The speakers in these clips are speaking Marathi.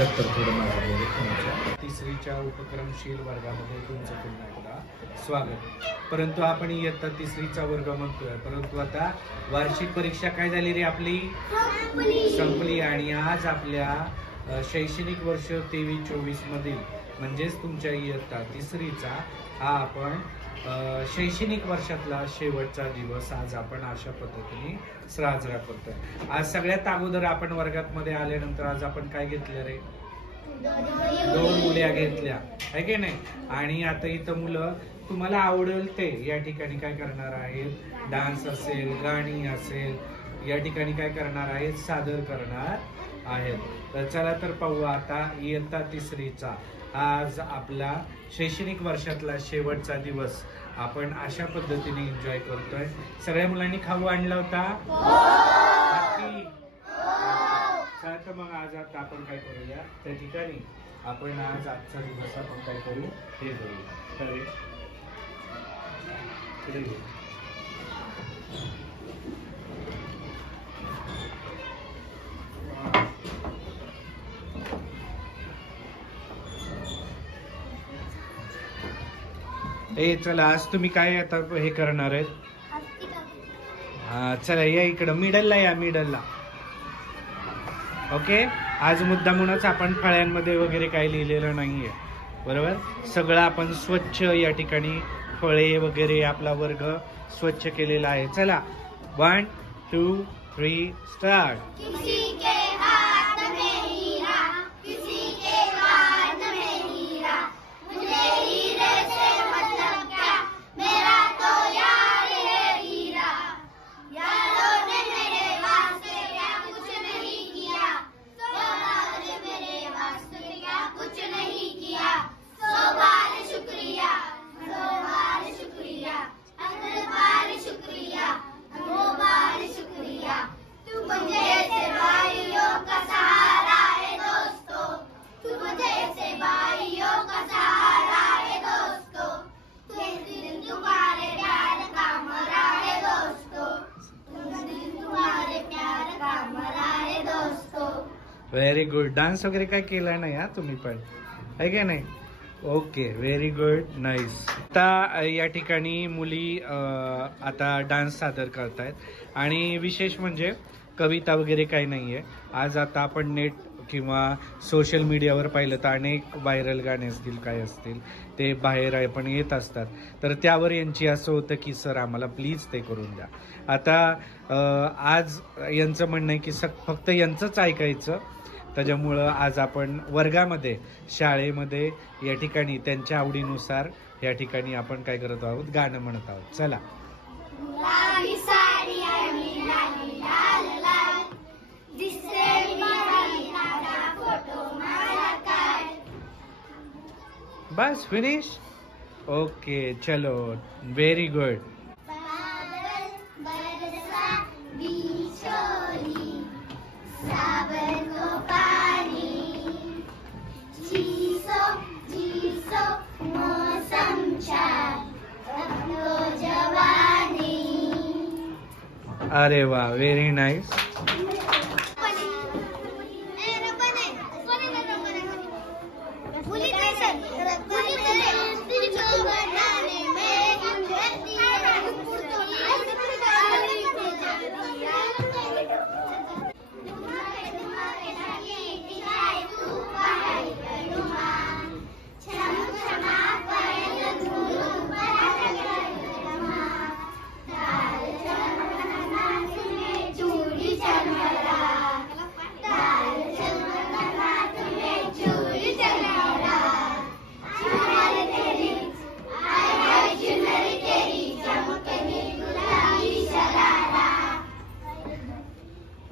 दप्तर थोडं माझ्या तिसरीच्या उपक्रमशील वर्गामध्ये तुमचं पुन्हा एकदा स्वागत. परंतु आपण इयत्ता तिसरीचा वर्ग म्हणतोय, परंतु आता वार्षिक परीक्षा काय झाली रे आपली संपली. आणि आज आपल्या शैक्षणिक वर्ष 23-24 मधील म्हणजेच तुमच्या इयत्ता तिसरीचा हा आपण शैक्षणिक वर्षातला शेवटचा दिवस आज आपण अशा पद्धतीने साजरा करतोय. आज सगळ्यात अगोदर आपण वर्गात मध्ये आल्यानंतर आज आपण काय घेतलं रे, 2 उड्या घेतल्या आहे की नाही. आणि आता इथं मुलं तुम्हाला आवडेल ते या ठिकाणी काय करणार आहेत, डान्स असेल, गाणी असेल, या ठिकाणी काय करणार आहेत, सादर करणार आहेत. तर चला तर पाहू आता इयत्ता तिसरीचा आज आपला शैक्षणिक वर्षातला शेवटचा दिवस आपण अशा पद्धतीने एन्जॉय करतोय. सगळ्या मुलांनी खाऊ आणला होता नक्की. चला तर मग आज आता आपण काय करूया, त्या ठिकाणी आपण आज आजचा दिवस आपण काय करू हे करू. चला आज तुम्ही काय आता हे करणार आहेत. चला या इकडं मिडलला या, मिडलला. ओके, आज मुद्दामूनच आपण फळ्यांमध्ये वगैरे काही लिहिलेलं नाहीये, बरोबर. सगळं आपण स्वच्छ या ठिकाणी फळे वगैरे आपला वर्ग स्वच्छ केलेला आहे. चला 1 2 3 स्टार्ट. Very good. डान्स वगैरे काय केला नाही हा तुम्ही पण, आहे की नाही. Okay, very good, nice. आता या ठिकाणी मुली आता डान्स सादर करतायत आणि विशेष म्हणजे कविता वगैरे काही नाहीये आज. आता आपण नेट किंवा सोशल मीडियावर पाहिलं तर अनेक व्हायरल गाणे असतील, काय असतील ते बाहेर आपण येत असतात. तर त्यावर यांची असं होतं की सर आम्हाला प्लीज ते करून द्या. आता आज यांचं म्हणणं आहे की फक्त यांचंच ऐकायचं. त्याच्यामुळं आज आपण वर्गामध्ये शाळेमध्ये या ठिकाणी त्यांच्या आवडीनुसार या ठिकाणी आपण काय करत आहोत, गाणं म्हणत आहोत. चला. बस फिनिश. ओके चलो, व्हेरी गुड. अरे वा, very nice.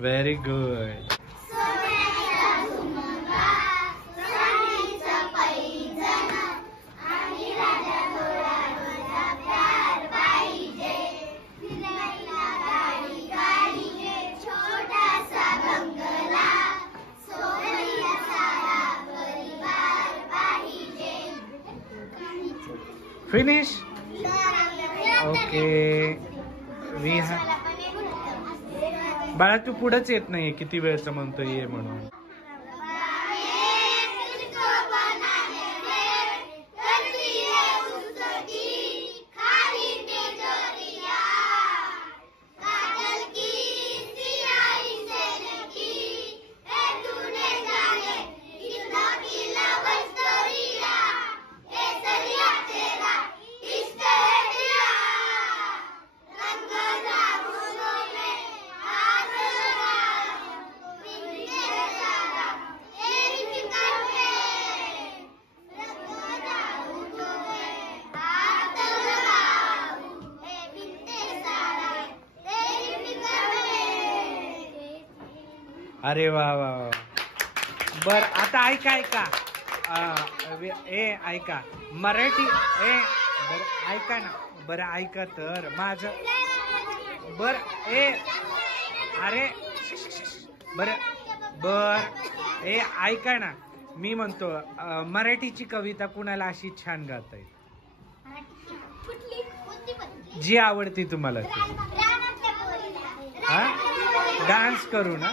Very good. Finish? Okay. We have. बाळा तू पुढेच येत नाही, किती वेळचं म्हणतोय ये म्हणून. अरे वा वा वा. बर आता ऐका ऐका मराठी बर ऐका ना, बरं ऐका तर माझं बर अरे बर ऐका ना, मी म्हणतो मराठीची कविता कुणाला अशी छान गाता येईल जी आवडती तुम्हाला ती? हा डान्स करू ना.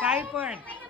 काय पण